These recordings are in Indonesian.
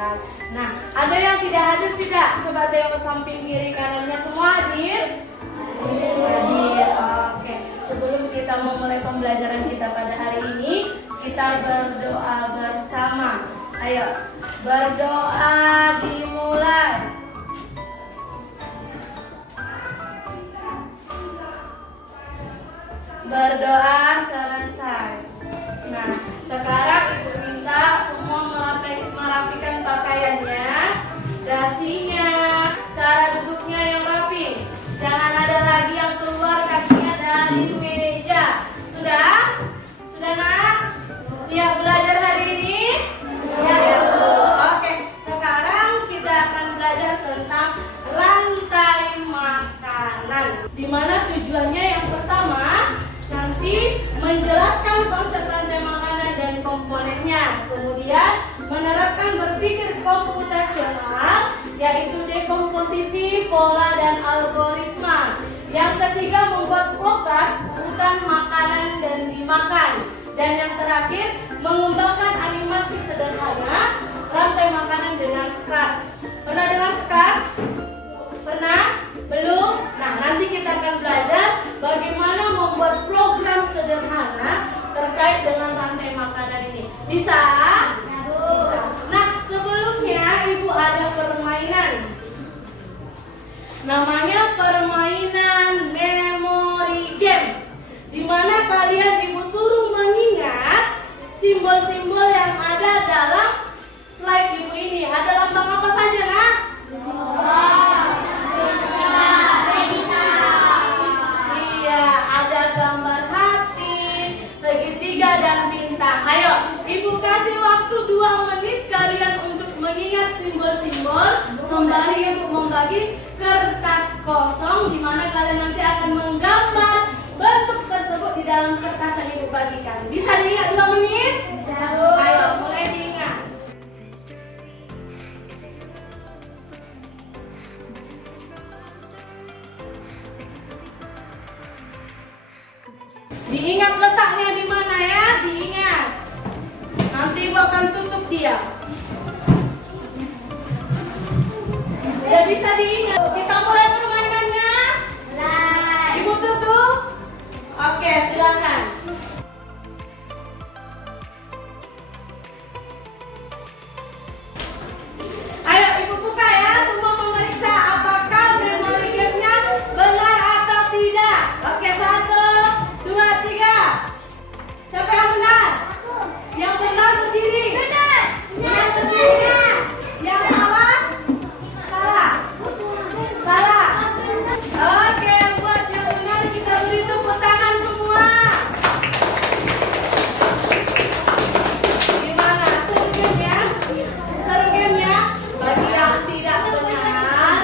kan. Nah, ada yang tidak hadir tidak? Coba tengok ke samping kiri kanannya, semua hadir? Hadir. Oke. Sebelum kita memulai pembelajaran kita pada hari ini, kita berdoa bersama. Ayo, berdoa dimulai. Berdoa selesai. Nah, sekarang Ibu minta semua merapikan pakaiannya, dasinya, cara duduknya yang rapi. Jangan ada lagi yang keluar kakinya dari meja. Sudah? Sudah, Nak? Siap belajar hari ini? Siap, Bu. Oke, sekarang kita akan belajar tentang rantai makanan. Di mana tujuannya yang pertama nanti menjelaskan konsep rantai makanan dan komponennya, kemudian menerapkan berpikir komputasional, yaitu dekomposisi, pola, dan algoritma. Yang ketiga membuat flowchart urutan makanan dan dimakan. Dan yang terakhir mengembangkan animasi sederhana rantai makanan dengan Scratch. Pernah dengar Scratch? Pernah? Belum? Nah, nanti kita akan belajar bagaimana membuat program sederhana terkait dengan rantai makanan ini. Bisa? Bisa. Nah, sebelumnya Ibu ada permainan. Namanya permainan memory game. Di mana kalian Ibu suruh mengingat simbol-simbol yang ada dalam slide Ibu ini. Ada lambang apa saja, Nak? Gambar hati, segitiga, dan bintang. Ayo, Ibu kasih waktu 2 menit kalian untuk mengingat simbol-simbol sembari Ibu membagi kertas kosong di mana kalian nanti akan menggambar bentuk tersebut di dalam kertas yang Ibu bagikan. Bisa diingat 2 menit? Bisa. Ayo, mulai diingat. Diingat letaknya di mana ya? Diingat. Nanti Ibu akan tutup dia. Sudah bisa diingat. Kita mulai permainannya. Mulai. Ibu tutup. Oke, silakan. Ayo Ibu buka ya. Semua memeriksa apakah memory game-nya benar atau tidak. Oke, 1, 2, 3. Siapa yang benar? Aku. Yang benar berdiri. Benar. Yang berdiri. Yang salah? Salah. Salah. Oke, buat yang benar kita beri tepuk tangan semua. Gimana? Seru game-nya? Seru game-nya? Bagi yang tidak benar,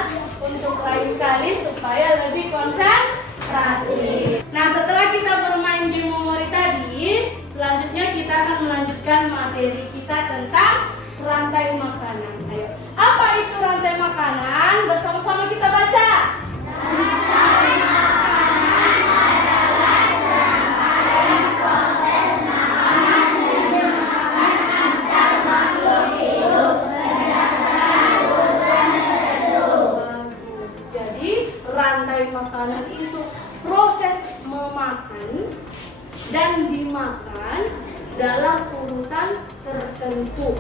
untuk lain kali supaya lebih konsentrasi. Nah, setelah kita bermain game memori tadi, selanjutnya kita akan melanjutkan materi kita tentang rantai makanan. Ayo, apa itu rantai makanan? Bersama-sama kita baca. Rantai makanan adalah serangkaian proses makanan yang dimakan antar makhluk hidup berdasarkan urutan tertentu. Bagus. Jadi, rantai makanan itu proses memakan dan dimakan dalam urutan tertentu.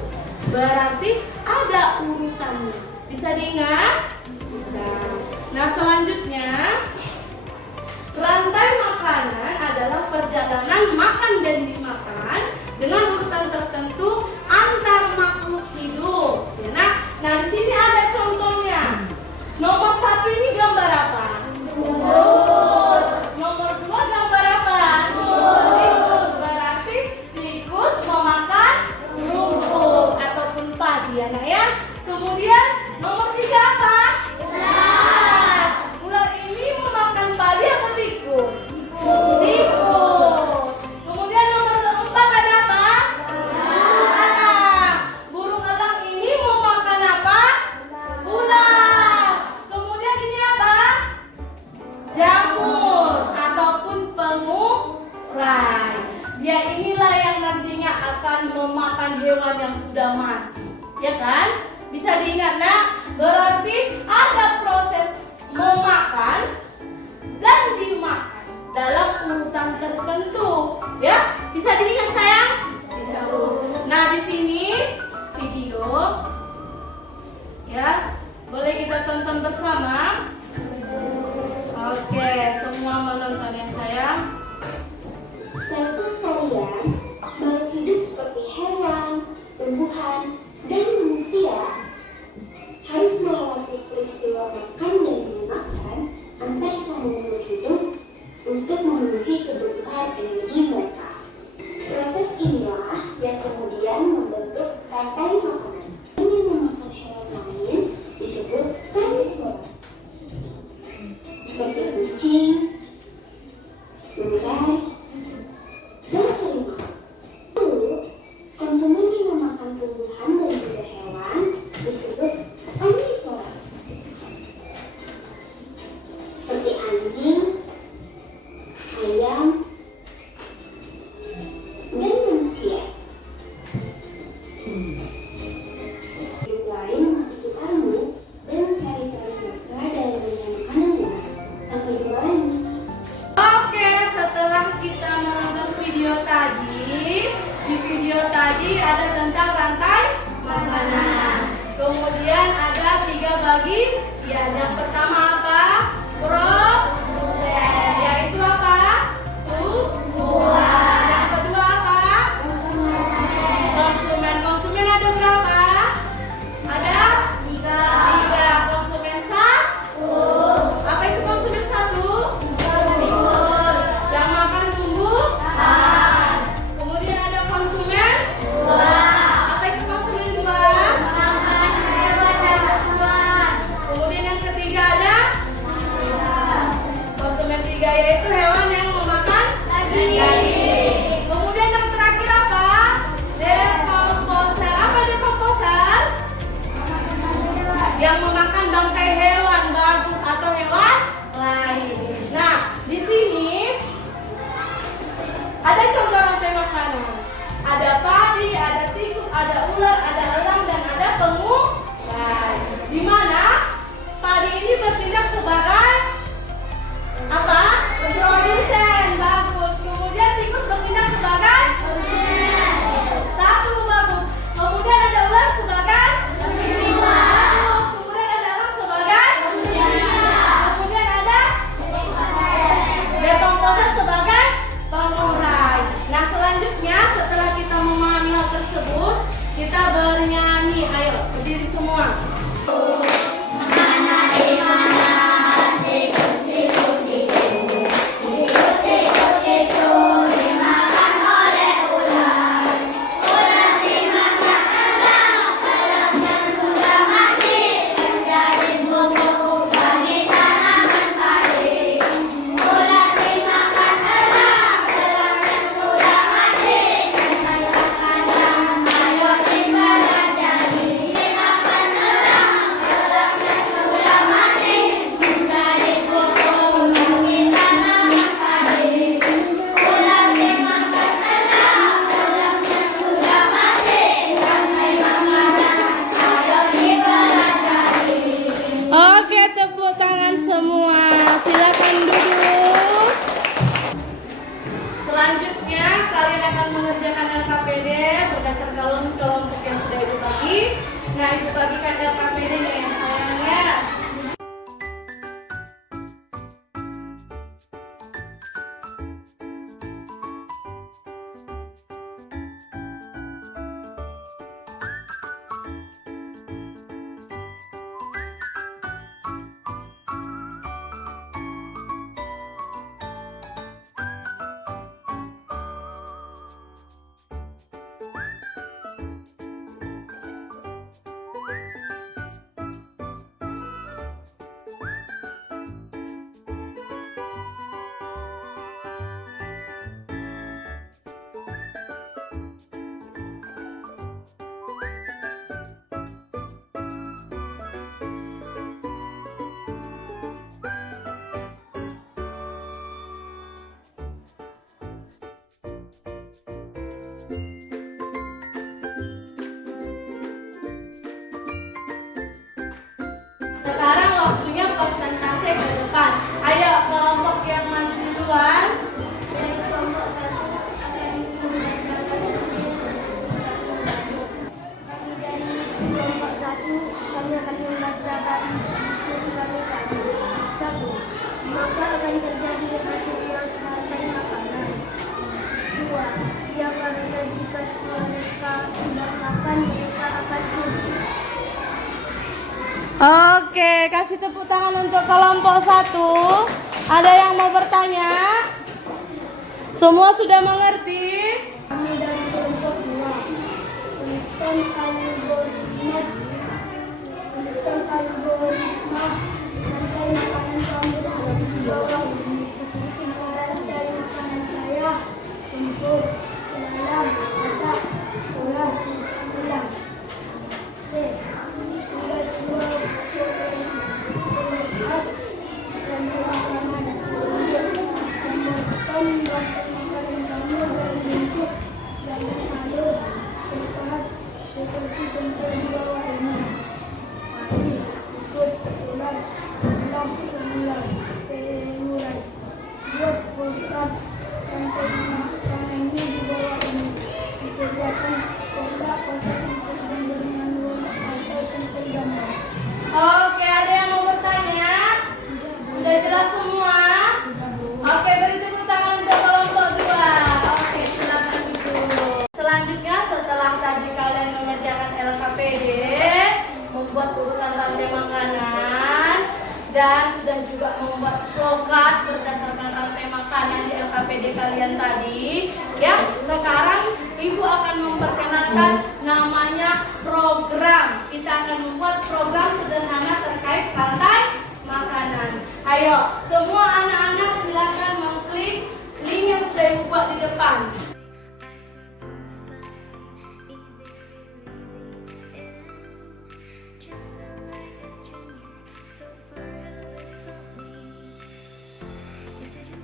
Berarti ada urutannya. Bisa diingat? Bisa. Nah, selanjutnya rantai makanan adalah perjalanan makan dan dimakan dengan urutan tertentu antar makhluk hidup. Ya, nah di sini ada contohnya. Nomor 1 ini gambar apa? Nomor 2 gambar apa? Tikus. Berarti tikus memakan rumput ataupun padi ya, Nak ya. Kemudian nomor 3 apa? Ular. Ular ini memakan padi atau tikus? Tikus. Kemudian nomor 4 ada apa? Burung elang. Burung elang ini memakan apa? Ular. Kemudian ini apa? Jamur ataupun pengurai. Dia inilah yang nantinya akan memakan hewan yang sudah mati, ya kan? diingat nak, berarti ada proses memakan dan dimakan dalam urutan tertentu. Ya, bisa diingat sayang? Bisa. Nah, di sini video ya, boleh kita tonton bersama. Oke, semua menonton ya sayang. Tahukah kalian, makhluk hidup seperti hewan, tumbuhan, dan manusia harus melewati peristiwa makan dan memakan antar sama makhluk hidup untuk memenuhi kebutuhan energi mereka. Proses inilah yang kemudian membentuk rantai makanan. Yang memakan hewan lain disebut karnivora, seperti kucing, ular, dan harimau. Lalu, konsumen yang memakan tumbuhan dan juga hewan disebut omnivora, seperti anjing, ayam, dan manusia. Hidup lain masih sekitarmu dan mencari tahu mereka dalam bentuk makanannya. Sampai jumpa lagi. Oke, setelah kita menonton video tadi, di video tadi ada tentang rantai makanan. Kemudian ada 3 bagian. Yang pertama apa? Produsen. Yaitu apa? Tumbuhan. Yang kedua apa? Konsumen. Konsumen ada berapa? Ada 3. Konsumen 1. Apa itu konsumen 1? Yang makan tumbuhan. Kemudian ada konsumen 2. Apa itu konsumen 2? Kemudian yang ketiga ada konsumen 3, yaitu hewan yang memakan daging. Kemudian yang terakhir apa? Dekomposer. Apa dekomposer? Yang memakan bangkai hewan bagus atau hewan lain. Nah, di sini ada contoh rantai makanan. Ada padi, ada tikus, ada ular, ada elang, dan ada pengurai. Di mana padi ini bertindak sebagai apa? Produsen. Bagus. Kemudian tikus bertindak sebagai konsumen. 1, bagus. Kemudian ada ular sebagai bagus. Kemudian ada elang sebagai kemudian ada dekomposer sebagai pengurai. Nah, selanjutnya setelah kita memahami hal tersebut, kita bernyanyi. Ayo, berdiri semua. Oke, tepuk tangan semua. Silakan duduk. Selanjutnya kalian akan mengerjakan LKPD berdasarkan kelompok yang sudah ibu bagi. Nah, ibu bagikan LKPD-nya yang sayangnya. Sekarang waktunya persentase ke depan. Ayo kelompok yang maju duluan. Dari kelompok 1 akan membacakan kami dari kelompok 1 kami akan membacakan diskusi kami tadi. 1. Maka akan terjadi hasilnya rantai makanan. 2. Yang karena jika mereka tidak makan mereka akan mati. Oke, kasih tepuk tangan untuk kelompok 1. Ada yang mau bertanya? Semua sudah mengerti? Kami dari kelompok 2 tuliskan algoritma rantai makanan kamu harus bawah ini dari makanan saya untuk dalam otak ulang ulang. C. Tugas 2 melihat rantai makanan gambarkan rantai makanan kamu dari bentuk yang alur bergerak seperti contoh di bawah ini. Mari ikut ulang mulai buat kotak rantai makanannya di bawah ini. Disediakan kotak kosong untuk memberi manual atau tempat gambar. Oke, ada yang mau bertanya? Sudah jelas semua? Oke, beri tepuk tangan untuk kelompok 2. Oke, silakan duduk. Selanjutnya setelah tadi kalian mengerjakan LKPD, membuat urutan rantai makanan, dan sudah juga membuat flowchart berdasarkan rantai makanan di LKPD kalian tadi. Ya, sekarang Ibu akan memperkenalkan namanya program. Kita akan membuat program sederhana terkait rantai makanan. Ayo, semua anak-anak silakan mengklik link yang sudah Ibu buat di depan.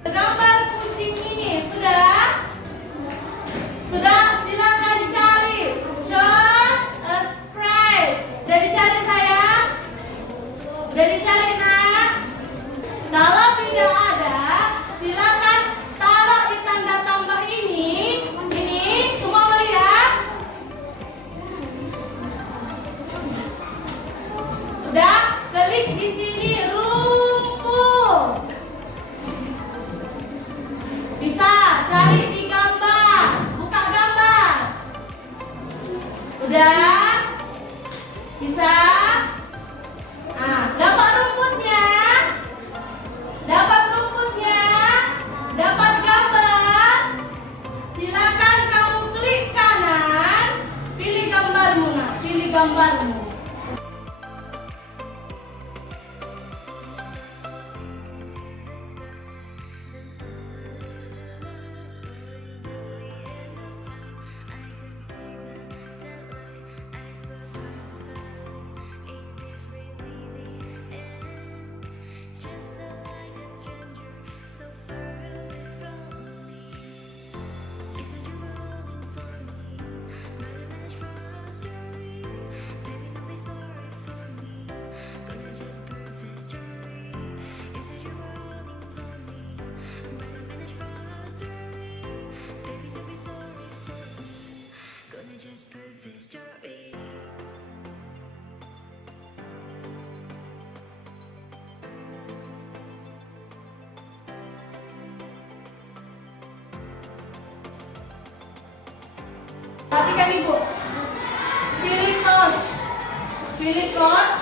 Gambar kucing ini sudah? Sudah, silakan dicari. Choose a sprite. Udah dicari sayang? Udah dicari nak? Kalau tidak ada, silakan taruh di tanda tambah ini. Ini semua melihat? Udah, klik di sini rumput. Bisa cari di gambar, buka gambar. Udah? Bisa? Nah, dapat rumputnya? Dapat rumputnya? Dapat gambar? Silakan kamu klik kanan, pilih gambarmu nah, pilih gambarmu. Just perfect story. Perhatikan Ibu. Pilih coach. Pilih coach.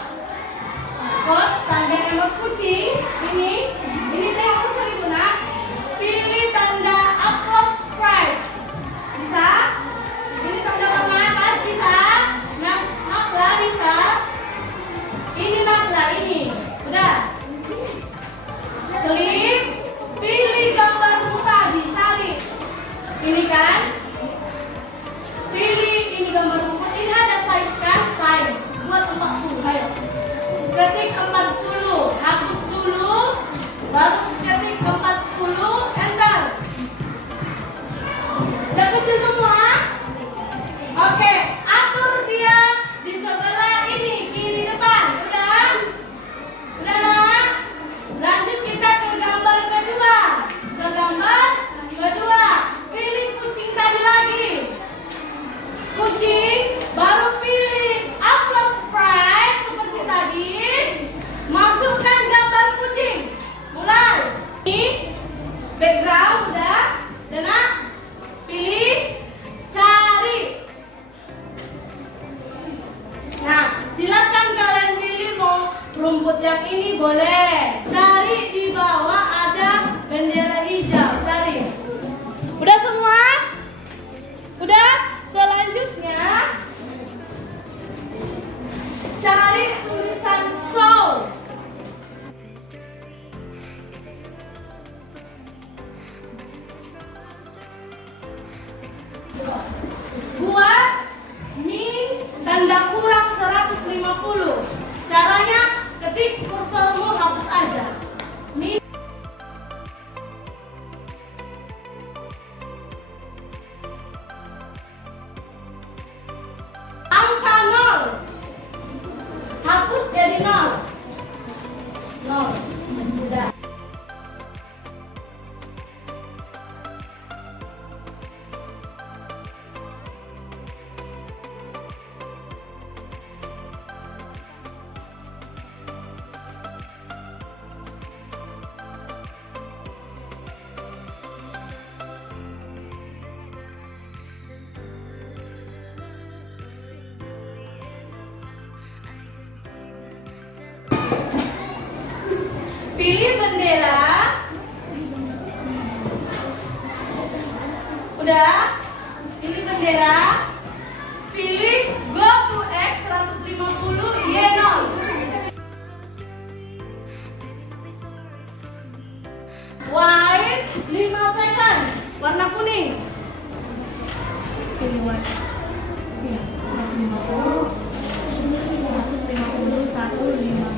Coach tanda emot kucing. Ini tengok ke Ibu nak. Pilih tanda upload sprite. Bisa? Ini tanda warna atas bisa? Nakla bisa? Ini nakla ini. Udah? Klik. Pilih gambarmu tadi. Cari. Ini kan? Pilih ini gambar rumput. Ini ada size kan? Size. Buat 40. Ayo. rumput yang ini boleh. Cari di bawah ada bendera hijau. Cari. Udah semua? Udah? Selanjutnya cari tulisan soul. Buat min tanda kurang 150. Caranya ketik kursormu hapus aja. Min angka 0 hapus jadi 0. 0. Udah. Pilih bendera. Udah? Pilih bendera. Pilih go to X 150 Y0. White 5 second. Warna kuning. Pilih white. 150. 150.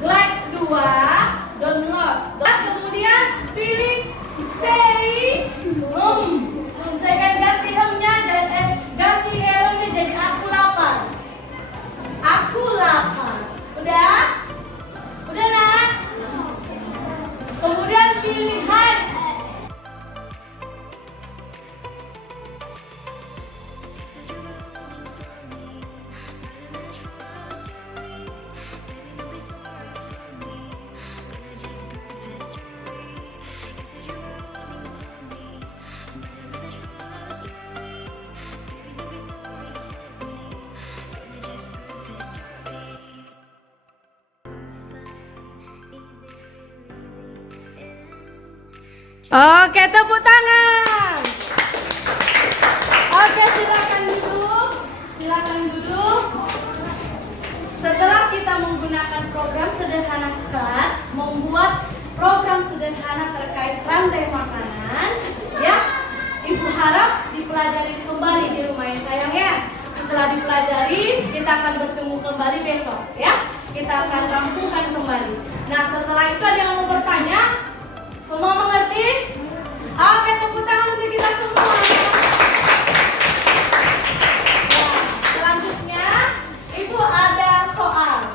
Like 2, download. Kemudian pilih say Selesaikan ganti ganti helmnya jadi aku lapar. Aku lapar. Udah? Udah nak? Kemudian pilih hide. Oke, tepuk tangan. Oke, silakan duduk. Silakan duduk. Setelah kita menggunakan program sederhana sekat, membuat program sederhana terkait rantai makanan, ya, Ibu harap dipelajari kembali di rumah ya sayang ya. Setelah dipelajari, kita akan bertemu kembali besok, ya. Kita akan rampungkan kembali. Nah, setelah itu ada yang mau bertanya? Semua mengerti? Oke, tepuk tangan untuk kita semua. Nah, selanjutnya, Ibu ada soal.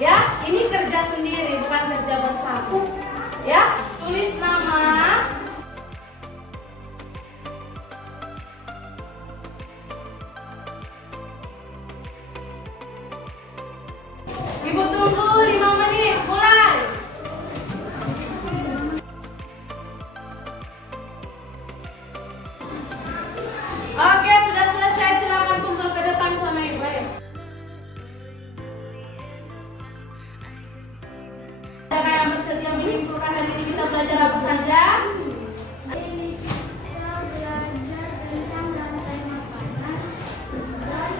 Ya, ini kerja sendiri, bukan kerja bersama. Ya, tulis nama. Ibu tunggu 5 menit, mulai. Oke, sudah selesai. Silakan kumpul ke depan sama Ibu ya. Ada yang bersedia menyimpulkan hari ini kita belajar apa saja? Kita belajar tentang rantai makanan dan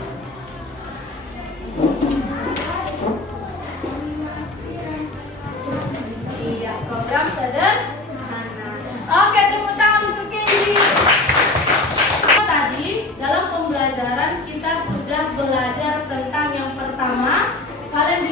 Iya, program sederhana. Oke, tepuk tangan untuk Kendi. Tadi dalam pembelajaran kita sudah belajar tentang yang pertama, kalian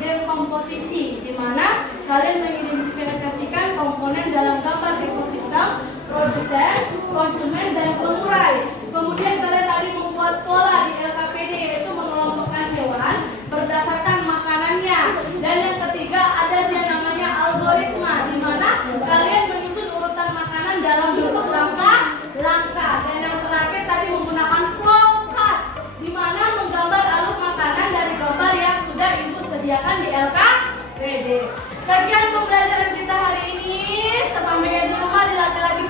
dekomposisi, di mana kalian mengidentifikasikan komponen dalam gambar ekosistem, produsen, konsumen, dan pengurai. Kemudian kalian tadi membuat pola di LKPD, yaitu mengelompokkan hewan berdasarkan makanannya. Dan yang ketiga ada yang namanya algoritma, di mana kalian menyusun urutan makanan dalam bentuk langkah-langkah. Dan yang terakhir tadi menggunakan flowchart, di mana menggambar alur makanan dari gambar yang sudah Ibu disediakan di LKPD. Sekian pembelajaran kita hari ini. Sampai di rumah dilatih lagi